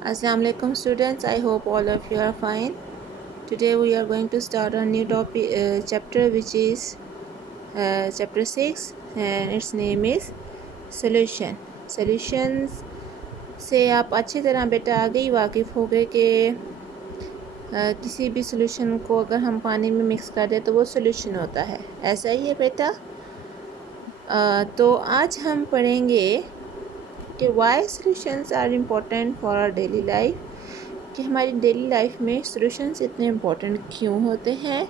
Assalamu alaikum students. I hope all of you are fine. Today we are going to start a new topic chapter, which is chapter 6, and its name is solution. Solutions से आप अच्छी तरह बेटा आगे ही वाकिफ़ हो गए कि किसी भी सोल्यूशन को अगर हम पानी में मिक्स कर दें तो वो सोल्यूशन होता है। ऐसा ही है बेटा। तो आज हम पढ़ेंगे कि why solutions are important for our daily life, कि हमारी डेली लाइफ में सॉल्यूशंस इतने इम्पोर्टेंट क्यों होते हैं।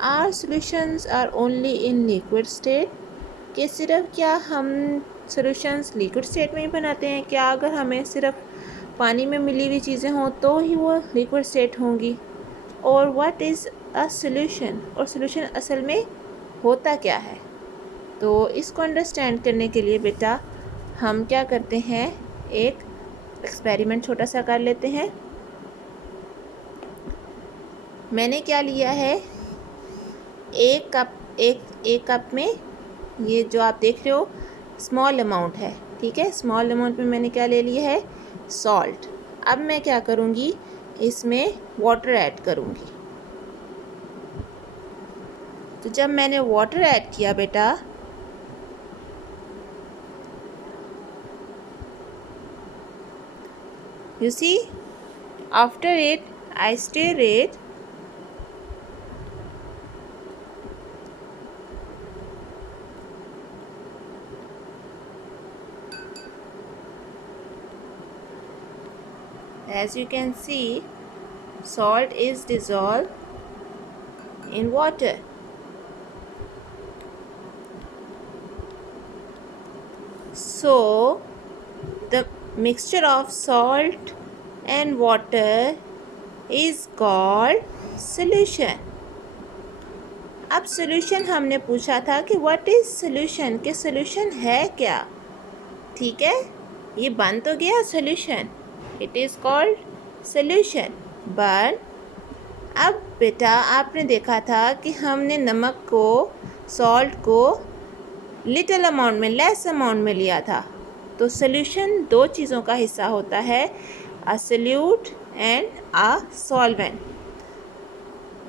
Are solutions are only in liquid state, कि सिर्फ क्या हम सॉल्यूशंस लिक्विड स्टेट में ही बनाते हैं, क्या अगर हमें सिर्फ पानी में मिली हुई चीज़ें हों तो ही वो लिक्विड स्टेट होंगी। और व्हाट इज़ अ सॉल्यूशन, और सॉल्यूशन असल में होता क्या है। तो इसको अंडरस्टैंड करने के लिए बेटा हम क्या करते हैं, एक एक्सपेरिमेंट छोटा सा कर लेते हैं। मैंने क्या लिया है, एक कप में ये जो आप देख रहे हो स्मॉल अमाउंट है, ठीक है। स्मॉल अमाउंट में मैंने क्या ले लिया है, सॉल्ट। अब मैं क्या करूँगी, इसमें वाटर ऐड करूँगी। तो जब मैंने वाटर ऐड किया बेटा, you see, after it I stir it, as you can see salt is dissolved in water. So the mixture of salt and water is called solution. अब सॉल्यूशन हमने पूछा था कि व्हाट इज़ सॉल्यूशन, कि solution है क्या, ठीक है। ये बन तो गया solution, it is called solution. But अब बेटा आपने देखा था कि हमने नमक को, सॉल्ट को लिटिल अमाउंट में, लेस अमाउंट में लिया था। तो सॉल्यूशन दो चीज़ों का हिस्सा होता है, अ सॉल्यूट एंड अ सॉल्वेंट।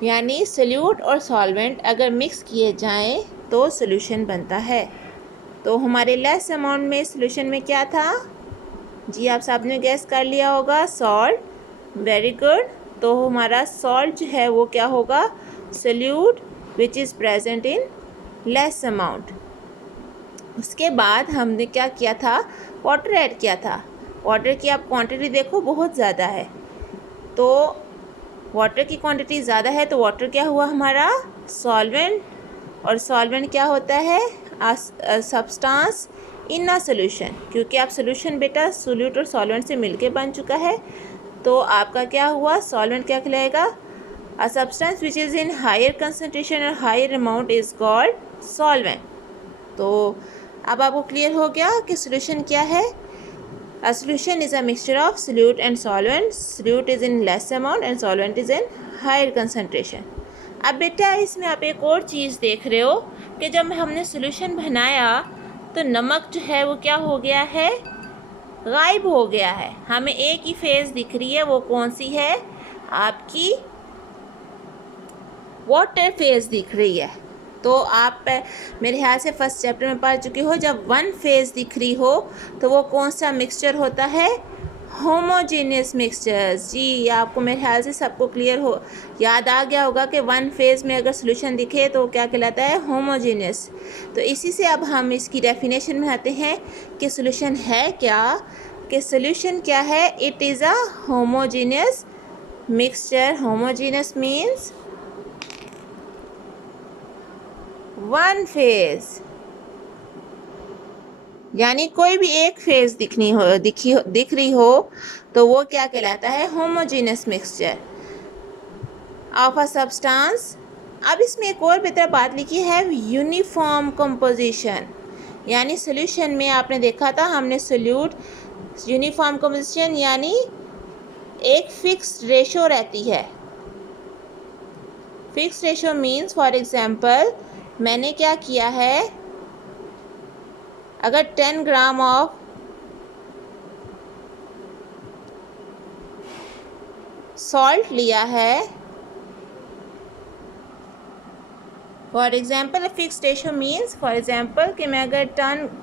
यानी सॉल्यूट और सॉल्वेंट अगर मिक्स किए जाएं तो सॉल्यूशन बनता है। तो हमारे लेस अमाउंट में सॉल्यूशन में क्या था जी, आप सबने गैस कर लिया होगा, सॉल्ट। Very good. तो हमारा सॉल्ट जो है वो क्या होगा, solute which is present in less amount. उसके बाद हमने क्या किया था, वाटर ऐड किया था। वाटर की आप क्वांटिटी देखो बहुत ज़्यादा है, तो वाटर की क्वांटिटी ज़्यादा है तो वाटर क्या हुआ हमारा, सॉल्वेंट। और सॉल्वेंट क्या होता है, सब्सटेंस इन अ सॉल्यूशन, क्योंकि आप सॉल्यूशन बेटा सोल्यूट और सॉल्वेंट से मिलके बन चुका है। तो आपका क्या हुआ, सॉल्वेंट क्या कहलाएगा, a substance which is in higher concentration or higher amount is called solvent. तो अब आपको क्लियर हो गया कि सॉल्यूशन क्या है। A solution is a mixture of solute and solvent. Solute is in less amount and solvent is in higher concentration. अब बेटा इसमें आप एक और चीज़ देख रहे हो कि जब हमने सॉल्यूशन बनाया तो नमक जो है वो क्या हो गया है, गायब हो गया है। हमें एक ही फेज़ दिख रही है, वो कौन सी है, आपकी वाटर फेज़ दिख रही है। तो आप मेरे ख्याल से फर्स्ट चैप्टर में पढ़ चुके हो, जब वन फेज़ दिख रही हो तो वो कौन सा मिक्सचर होता है, होमोजेनियस मिक्सचर्स। जी आपको मेरे ख्याल से सबको क्लियर हो, याद आ गया होगा कि वन फेज़ में अगर सॉल्यूशन दिखे तो क्या कहलाता है, होमोजेनियस। तो इसी से अब हम इसकी डेफिनेशन बनाते हैं कि सॉल्यूशन है क्या, कि सॉल्यूशन क्या है, it is a homogeneous mixture. Homogeneous means one phase, यानी कोई भी एक फेज दिख रही हो तो वो क्या कहलाता है, homogeneous mixture of a substance. अब इसमें एक और बेहतर बात लिखी है, यूनिफॉर्म कंपोजिशन। यानी सॉल्यूशन में आपने देखा था हमने सोल्यूट यूनिफॉर्म कंपोजिशन, यानी एक फिक्स्ड रेशो रहती है। Fixed ratio means for example मैंने क्या किया है, अगर 10 ग्राम ऑफ सॉल्ट लिया है, for example fix ratio means, for example कि मैं अगर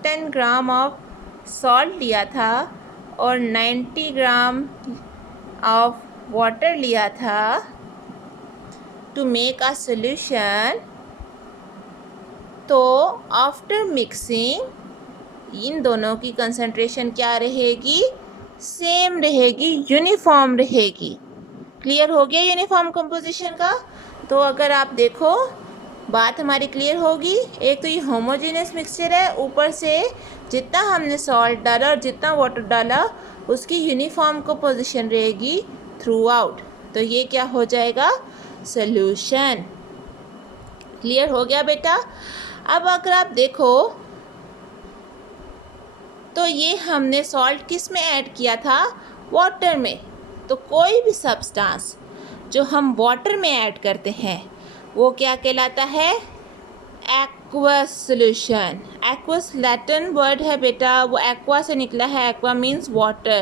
10 ग्राम ऑफ सॉल्ट लिया था और 90 ग्राम ऑफ वाटर लिया था टू मेक अ सोल्यूशन, तो आफ्टर मिक्सिंग इन दोनों की कंसंट्रेशन क्या रहेगी, सेम रहेगी, यूनिफॉर्म रहेगी। क्लियर हो गया यूनिफॉर्म कंपोजिशन का। तो अगर आप देखो बात हमारी क्लियर होगी। एक तो ये होमोजेनियस मिक्सचर है, ऊपर से जितना हमने सॉल्ट डाला और जितना वाटर डाला उसकी यूनिफॉर्म कंपोजिशन रहेगी थ्रू आउट, तो ये क्या हो जाएगा, सॉल्यूशन। क्लियर हो गया बेटा। अब अगर आप देखो तो ये हमने सॉल्ट किस में ऐड किया था, वाटर में। तो कोई भी सब्सटेंस जो हम वाटर में ऐड करते हैं वो क्या कहलाता है, aqueous solution. Aqueous Latin word है बेटा, वो एक्वा से निकला है, एक्वा मीन्स वाटर।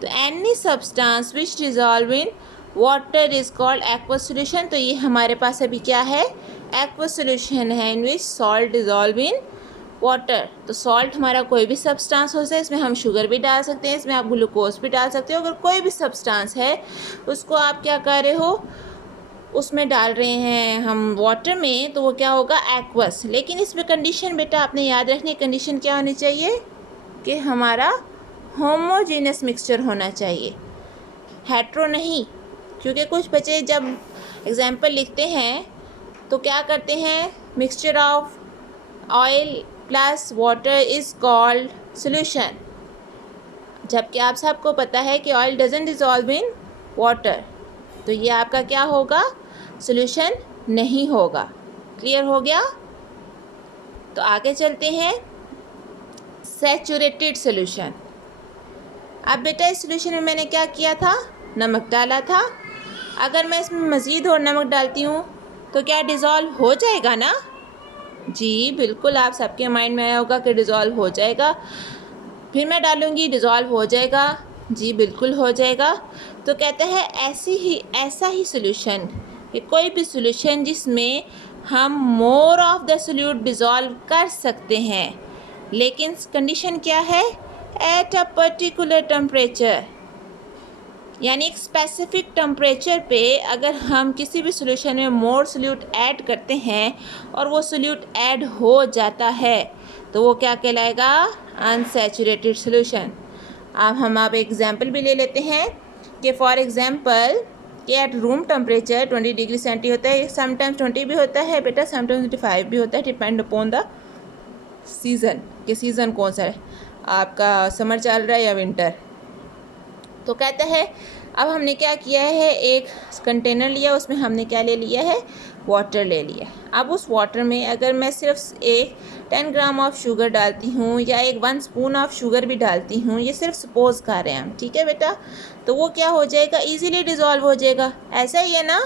तो any substance which dissolve in water is called aqueous solution. तो ये हमारे पास अभी क्या है, एक्वस सॉल्यूशन है in which salt dissolve in water. तो सॉल्ट हमारा कोई भी सब्सटेंस हो सकता है, इसमें हम शुगर भी डाल सकते हैं, इसमें आप ग्लूकोज भी डाल सकते हो। अगर कोई भी सब्सटेंस है उसको आप क्या कर रहे हो, उसमें डाल रहे हैं हम वाटर में, तो वो क्या होगा, एक्वस। लेकिन इसमें कंडीशन बेटा आपने याद रखनी, कंडीशन क्या होनी चाहिए कि हमारा होमोजेनियस मिक्सचर होना चाहिए, हेट्रो नहीं। क्योंकि कुछ बच्चे जब एग्जाम्पल लिखते हैं तो क्या करते हैं, mixture of oil plus water is called solution, जबकि आप सबको पता है कि oil doesn't dissolve in water, तो ये आपका क्या होगा, सॉल्यूशन नहीं होगा। क्लियर हो गया। तो आगे चलते हैं, सैचुरेटेड सॉल्यूशन। अब बेटा इस सॉल्यूशन में मैंने क्या किया था, नमक डाला था। अगर मैं इसमें मज़ीद और नमक डालती हूँ तो क्या डिज़ोल्व हो जाएगा ना, जी बिल्कुल, आप सबके माइंड में आया होगा कि डिज़ोल्व हो जाएगा। फिर मैं डालूँगी, डिज़ोल्व हो जाएगा, जी बिल्कुल हो जाएगा। तो कहते हैं ऐसा ही सॉल्यूशन, कि कोई भी सॉल्यूशन जिसमें हम more of the solute dissolve कर सकते हैं, लेकिन कंडीशन क्या है, एट अ पर्टिकुलर टेम्परेचर, यानी एक स्पेसिफिक टेम्परेचर पे अगर हम किसी भी सॉल्यूशन में मोर सोल्यूट ऐड करते हैं और वो सोल्यूट ऐड हो जाता है तो वो क्या कहलाएगा, अनसैचुरेटेड सॉल्यूशन। अब हम आप एग्जांपल भी ले लेते हैं कि फॉर एग्जांपल कि at room temperature 20 degree centi होता है, समटाइम्स 20 भी होता है बेटा, समटाइम्स 25 भी होता है, डिपेंड अपॉन द सीज़न, कि सीज़न कौन सा है आपका, समर चल रहा है या विंटर। तो कहता है अब हमने क्या किया है, एक कंटेनर लिया, उसमें हमने क्या ले लिया है, वाटर ले लिया। अब उस वाटर में अगर मैं सिर्फ एक 10 ग्राम ऑफ शुगर डालती हूँ या एक 1 स्पून ऑफ शुगर भी डालती हूँ, ये सिर्फ सपोज कर रहे हैं हम, ठीक है बेटा, तो वो क्या हो जाएगा, इजीली डिज़ोल्व हो जाएगा। ऐसा ही है ना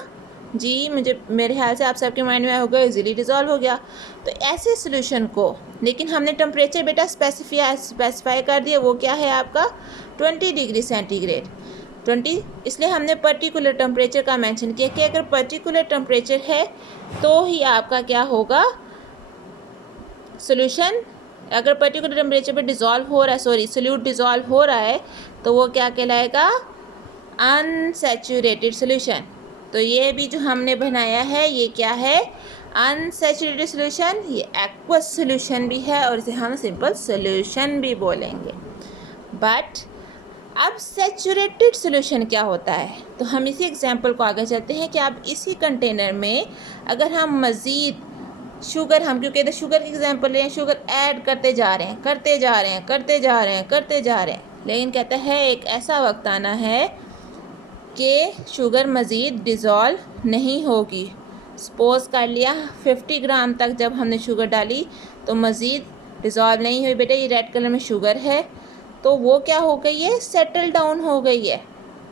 जी, मेरे ख्याल से आप सबके माइंड में होगा, इजीली डिज़ोल्व हो गया। तो ऐसे सॉल्यूशन को, लेकिन हमने टेम्परेचर बेटा स्पेसिफाई कर दिया, वो क्या है आपका 20 डिग्री सेंटीग्रेड। 20 इसलिए हमने पर्टिकुलर टेम्परेचर का मेंशन किया कि अगर पर्टिकुलर टेम्परेचर है तो ही आपका क्या होगा, सॉल्यूशन अगर पर्टिकुलर टेम्परेचर पे डिज़ोल्व हो रहा है, सोल्यूट डिज़ोल्व हो रहा है, तो वो क्या कहलाएगा, अनसैचुरेटेड सॉल्यूशन। तो ये भी जो हमने बनाया है ये क्या है, अनसैचुरेटेड सॉल्यूशन, ये एक्वस सॉल्यूशन भी है और इसे हम सिंपल सॉल्यूशन भी बोलेंगे। बट अब सैचुरेटेड सॉल्यूशन क्या होता है, तो हम इसी एग्जांपल को आगे चलते हैं कि अब इसी कंटेनर में अगर हम मज़ीद शुगर, हम क्योंकि इधर शुगर की एग्जांपल लें, शुगर ऐड करते जा रहे हैं, लेकिन कहता है एक ऐसा वक्त आना है कि शुगर मज़ीद डिज़ोल्व नहीं होगी। सपोज़ कर लिया 50 ग्राम तक जब हमने शुगर डाली तो मज़ीद डिज़ोल्व नहीं हुई बेटा, ये रेड कलर में शुगर है, तो वो क्या हो गई है, सेटल डाउन हो गई है।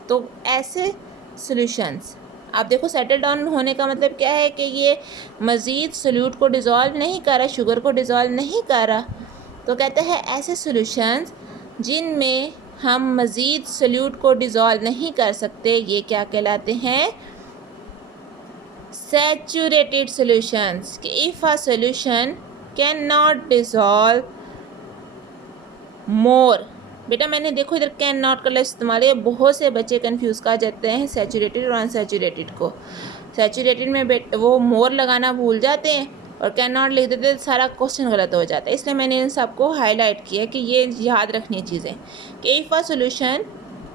तो ऐसे सॉल्यूशंस आप देखो, सेटल डाउन होने का मतलब क्या है कि ये मज़ीद सोल्यूट को डिज़ोल्व नहीं कर रहा, शुगर को डिज़ोल्व नहीं कर रहा। तो कहते हैं ऐसे सॉल्यूशंस जिनमें हम मज़ीद सोल्यूट को डिज़ोल्व नहीं कर सकते, ये क्या कहलाते हैं? Saturated solutions. कि if a solution can not dissolve more, बेटा मैंने देखो इधर कैन नॉट का लफ्ज़ इस्तेमाल है, बहुत से बच्चे कंफ्यूज कर जाते हैं सैचुरेटेड और अनसैचुरेटेड को। सैचुरेटेड में वो मोर लगाना भूल जाते हैं और कैन नॉट लिख देते हैं, सारा क्वेश्चन गलत हो जाता है। इसलिए मैंने इन सबको हाईलाइट किया कि ये याद रखनी चीज़ें कि if a solution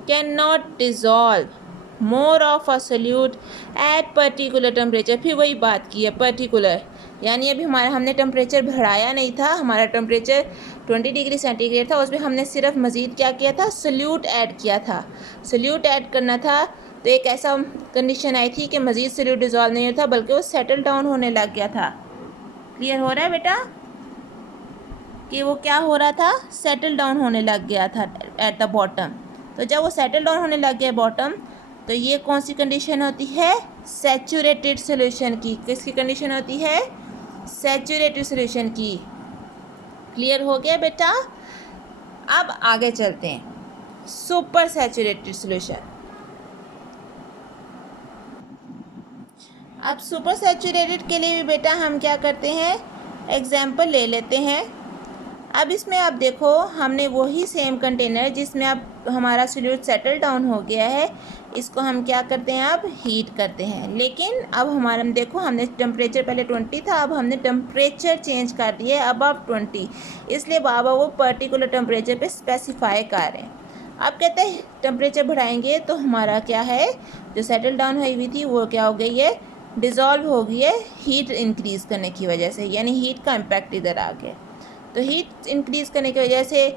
can not dissolve more of a solute at particular temperature, फिर वही बात की है पर्टिकुलर, यानी अभी हमने टेम्परेचर बढ़ाया नहीं था, हमारा टेम्परेचर 20 डिग्री सेंटीग्रेड था, उसमें हमने सिर्फ मज़ीद क्या किया था? सोल्यूट ऐड किया था। सोल्यूट ऐड करना था तो एक ऐसा कंडीशन आई थी कि मज़ीद सोल्यूट डिज़ोल्व नहीं होता बल्कि वो सेटल डाउन होने लग गया था। क्लियर हो रहा है बेटा कि वो क्या हो रहा था? सेटल डाउन होने लग गया था एट द बॉटम। तो जब वो सेटल डाउन होने लग गया बॉटम, तो ये कौन सी कंडीशन होती है? सैचुरेटेड सॉल्यूशन की। किसकी कंडीशन होती है? सैचुरेटेड सॉल्यूशन की। क्लियर हो गया बेटा? अब आगे चलते हैं, सुपर सैचुरेटेड सॉल्यूशन। अब सुपर सैचुरेटेड के लिए भी बेटा हम क्या करते हैं? एग्जाम्पल ले लेते हैं। अब इसमें आप देखो, हमने वही सेम कंटेनर जिसमें अब हमारा सोल्यूट सेटल डाउन हो गया है, इसको हम क्या करते हैं? अब हीट करते हैं। लेकिन अब हमारा देखो, हमने टेम्परेचर पहले 20 था, अब हमने टेम्परेचर चेंज कर दिया है अबव 20, इसलिए बाबा वो पर्टिकुलर टेम्परेचर पे स्पेसिफाई कर रहे हैं। अब कहते हैं टेम्परेचर बढ़ाएंगे तो हमारा क्या है? जो सेटल डाउन हुई हुई थी वो क्या हो गई है? डिज़ोल्व हो गई है हीट इंक्रीज़ करने की वजह से, यानी हीट का इम्पैक्ट इधर आ गया। तो हीट इंक्रीज़ करने की वजह से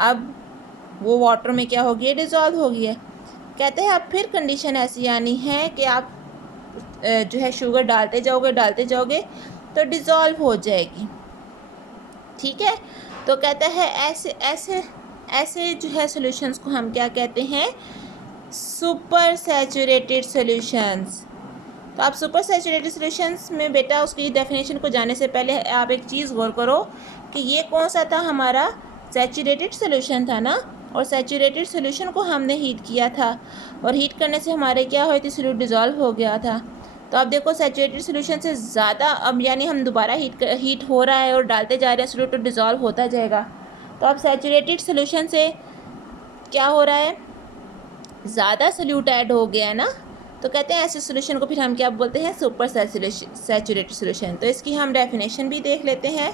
अब वो वाटर में क्या हो गई है? डिज़ोल्व हो गई है। कहते हैं अब फिर कंडीशन ऐसी आनी है कि आप जो है शुगर डालते जाओगे तो डिज़ोल्व हो जाएगी। ठीक है, तो कहता है ऐसे ऐसे ऐसे जो है सॉल्यूशंस को हम क्या कहते हैं? Super saturated solutions. तो आप सुपर सैचुरेटेड सॉल्यूशंस में बेटा उसकी डेफिनेशन को जाने से पहले आप एक चीज़ गौर करो कि ये कौन सा था? हमारा सैचुरेटेड सॉल्यूशन था ना, और सैचुरेटेड सॉल्यूशन को हमने हीट किया था और हीट करने से हमारे क्या हुई थी? सोल्यूट डिज़ोल्व हो गया था। तो अब देखो सैचुरेटेड सॉल्यूशन से ज़्यादा, अब यानी हम दोबारा हीट हो रहा है और डालते जा रहे हैं, सोल्यूट तो डिज़ोल्व होता जाएगा। तो अब सैचुरेटेड सॉल्यूशन से क्या हो रहा है? ज़्यादा सोल्यूट ऐड हो गया है ना, तो कहते हैं ऐसे सॉल्यूशन को फिर हम क्या बोलते हैं? Super saturated solution. तो इसकी हम डेफिनेशन भी देख लेते हैं।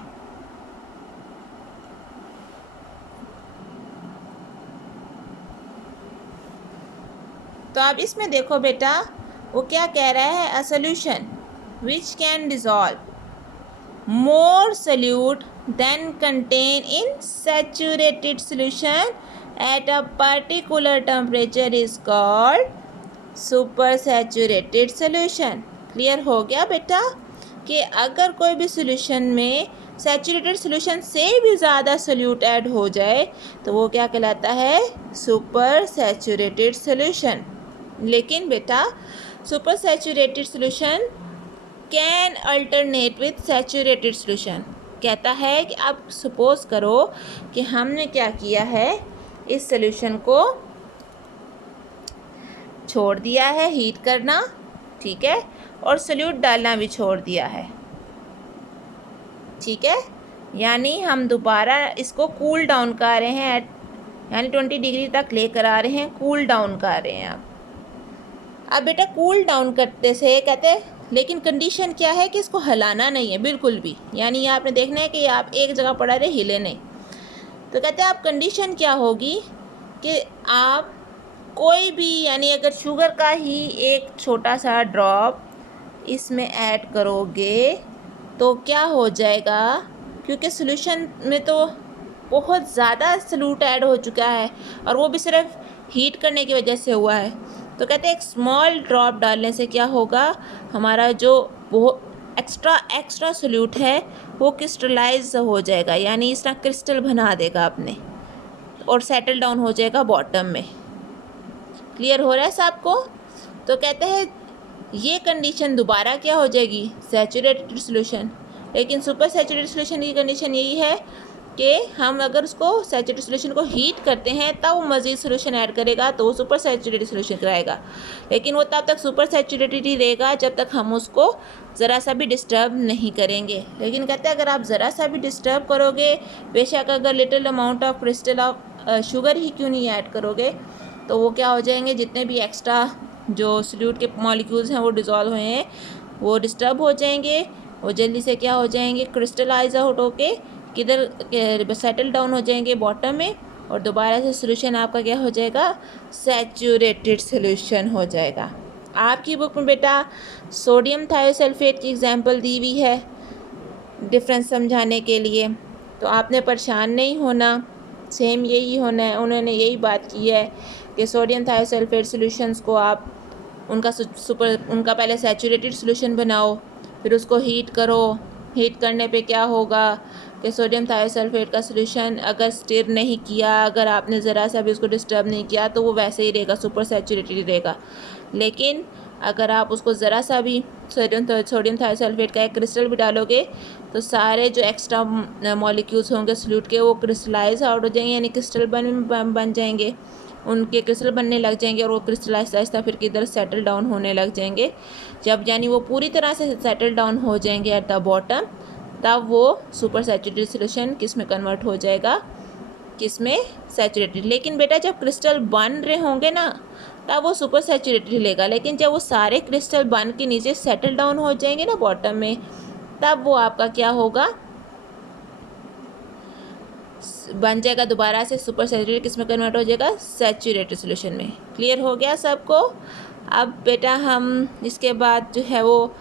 तो अब इसमें देखो बेटा वो क्या कह रहा है? A solution which can dissolve more solute than contain in saturated solution at a particular temperature is called super saturated solution. Clear हो गया बेटा कि अगर कोई भी सॉल्यूशन में सैचुरेटेड सॉल्यूशन से भी ज़्यादा सोल्यूट ऐड हो जाए तो वो क्या कहलाता है? Super saturated solution. लेकिन बेटा super saturated solution can alternate with saturated solution. कहता है कि अब सपोज करो कि हमने क्या किया है? इस सॉल्यूशन को छोड़ दिया है हीट करना, ठीक है, और सोल्यूट डालना भी छोड़ दिया है, ठीक है, यानी हम दोबारा इसको कूल डाउन कर रहे हैं यानी 20 डिग्री तक लेकर आ रहे हैं, कूल डाउन कर रहे हैं। अब बेटा कूल डाउन करते से कहते हैं, लेकिन कंडीशन क्या है कि इसको हिलाना नहीं है बिल्कुल भी, यानी ये आपने देखना है कि आप एक जगह पड़ा रहे, हिले नहीं। तो कहते हैं आप कंडीशन क्या होगी कि आप कोई भी, यानी अगर शुगर का ही एक छोटा सा ड्रॉप इसमें ऐड करोगे तो क्या हो जाएगा? क्योंकि सॉल्यूशन में तो बहुत ज़्यादा सोल्यूट ऐड हो चुका है और वो भी सिर्फ हीट करने की वजह से हुआ है। तो कहते हैं एक स्मॉल ड्रॉप डालने से क्या होगा? हमारा जो वो एक्स्ट्रा सोल्यूट है वो क्रिस्टलाइज हो जाएगा, यानी इस तरह क्रिस्टल बना देगा अपने और सेटल डाउन हो जाएगा बॉटम में। क्लियर हो रहा है सबको? तो कहते हैं ये कंडीशन दोबारा क्या हो जाएगी? Saturated solution. लेकिन सुपर सैचुरेटेड सॉल्यूशन की कंडीशन यही है कि हम अगर उसको सैचुरेटेड सोल्यूशन को हीट करते हैं तब वो मज़ीद सोल्यूशन ऐड करेगा तो वो सुपर सैचुरेटेड सोल्यूशन कराएगा, लेकिन वो तब तक सुपर सैचुरेटेड ही रहेगा जब तक हम उसको ज़रा सा भी डिस्टर्ब नहीं करेंगे। लेकिन कहते हैं अगर आप ज़रा सा भी डिस्टर्ब करोगे, बेशक अगर little amount of crystal of sugar ही क्यों नहीं ऐड करोगे, तो वो क्या हो जाएंगे, जितने भी एक्स्ट्रा जो सल्यूट के मॉलिक्यूल्स हैं वो डिज़ोल्व हुए हैं वो डिस्टर्ब हो जाएंगे, वो जल्दी से क्या हो जाएंगे, क्रिस्टलाइज आउट होके किधर सेटल डाउन हो जाएंगे बॉटम में, और दोबारा से सोल्यूशन आपका क्या हो जाएगा, सैचुरेटेड सोल्यूशन हो जाएगा। आपकी बुक में बेटा सोडियम थायोसल्फेट की एग्जांपल दी हुई है डिफरेंस समझाने के लिए, तो आपने परेशान नहीं होना, सेम यही होना है। उन्होंने यही बात की है कि सोडियम थायोसल्फेट सॉल्यूशंस को आप उनका पहले सैचुरेटेड सॉल्यूशन बनाओ, फिर उसको हीट करो। हीट करने पे क्या होगा कि सोडियम थायोसल्फेट का सॉल्यूशन अगर स्टिर नहीं किया, अगर आपने ज़रा सा भी उसको डिस्टर्ब नहीं किया, तो वो वैसे ही रहेगा, सुपर सैचुरेटेड रहेगा। लेकिन अगर आप उसको ज़रा सा भी सोडियम थायोसल्फेट का एक क्रिस्टल भी डालोगे तो सारे जो एक्स्ट्रा मॉलिक्यूल्स होंगे सल्यूट के वो क्रिस्टलाइज आउट हो जाएंगे, यानी क्रिस्टल बन जाएंगे, उनके क्रिस्टल बनने लग जाएंगे और वो क्रिस्टल आहिस्ता आहिस्ता फिर किधर सेटल डाउन होने लग जाएंगे। जब यानी वो पूरी तरह से सेटल डाउन हो जाएंगे एट द बॉटम, तब वो सुपर सैचुरेटेड सोल्यूशन किस में कन्वर्ट हो जाएगा, किस में, सैचुरेटेड। लेकिन बेटा जब क्रिस्टल बन रहे होंगे ना तब वो सुपर सैचुरेटेड लेगा, लेकिन जब वो सारे क्रिस्टल बन के नीचे सेटल डाउन हो जाएंगे ना बॉटम में, तब वो आपका क्या होगा, बन जाएगा दोबारा से सुपर सैचुरेटेड, किस में कन्वर्ट हो जाएगा, सैचुरेटेड सोल्यूशन में। क्लियर हो गया सबको। अब बेटा हम इसके बाद जो है वो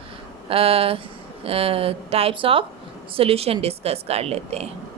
टाइप्स ऑफ सोल्यूशन डिस्कस कर लेते हैं।